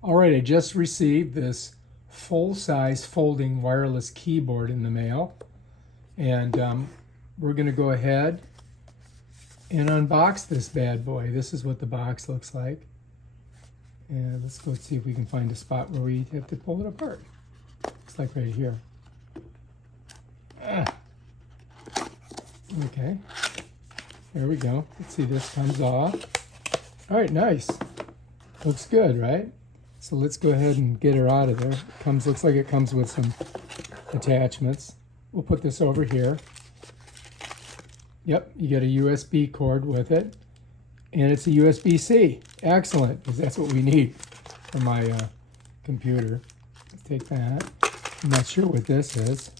All right, I just received this full-size folding wireless keyboard in the mail, and we're going to go ahead and unbox this bad boy. This is what the box looks like. And let's go see if we can find a spot where we have to pull it apart. Looks like right here. Okay, there we go. Let's see, this comes off. All right, nice. Looks good, right? So let's go ahead and get her out of there. Looks like it comes with some attachments. We'll put this over here. Yep, you get a USB cord with it, and it's a USB-C. Excellent, because that's what we need for my computer. Let's take that. I'm not sure what this is.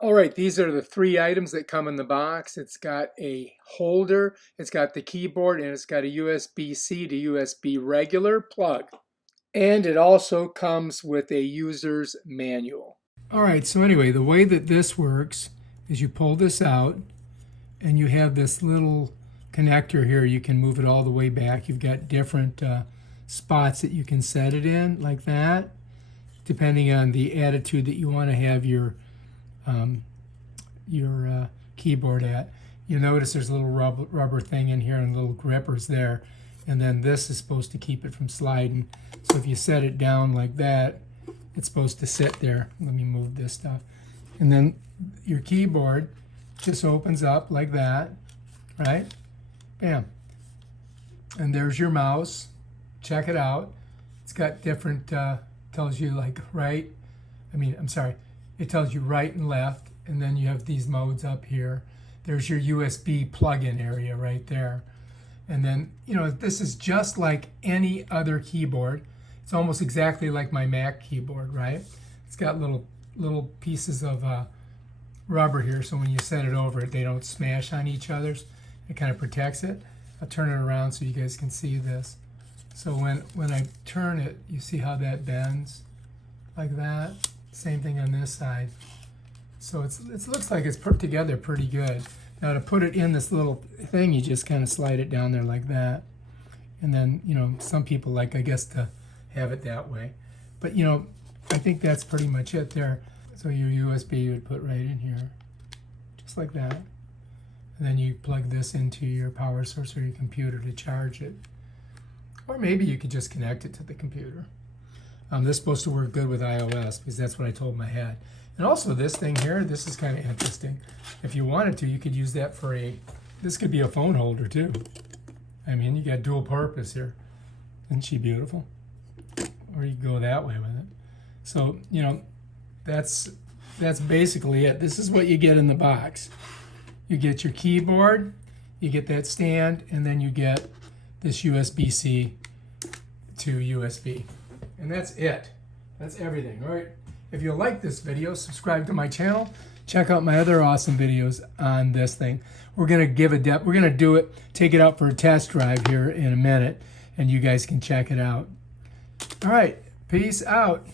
All right, these are the three items that come in the box. It's got a holder, it's got the keyboard, and it's got a USB-C to USB regular plug. And it also comes with a user's manual. All right, so anyway, the way that this works is you pull this out and you have this little connector here. You can move it all the way back. You've got different spots that you can set it in, like that, depending on the attitude that you want to have your keyboard at. You'll notice there's a little rubber thing in here and little grippers there, and then this is supposed to keep it from sliding. So if you set it down like that, it's supposed to sit there. Let me move this stuff. And then your keyboard just opens up like that, right? Bam. And there's your mouse. Check it out. It's got different, tells you like it tells you right and left, and then you have these modes up here. There's your USB plug-in area right there. And then, this is just like any other keyboard. It's almost exactly like my Mac keyboard, right? It's got little pieces of rubber here, so when you set it over it, they don't smash on each other. It kind of protects it. I'll turn it around so you guys can see this. So when I turn it, you see how that bends like that? Same thing on this side. So it looks like it's put together pretty good. Now to put it in this little thing, you just kind of slide it down there like that. And then, some people like, I guess, to have it that way. But, I think that's pretty much it there. So your USB you would put right in here, just like that. And then you plug this into your power source or your computer to charge it. Or maybe you could just connect it to the computer. This is supposed to work good with iOS because that's what I told my head. And also this thing here, this is kind of interesting. If you wanted to, you could use that for this could be a phone holder too. I mean, you got dual purpose here. Isn't she beautiful? Or you go that way with it. So, that's basically it. This is what you get in the box. You get your keyboard, you get that stand, and then you get this USB-C to USB. And that's it. That's everything, all right? If you like this video, subscribe to my channel. Check out my other awesome videos on this thing. We're gonna take it out for a test drive here in a minute, and you guys can check it out. All right, peace out.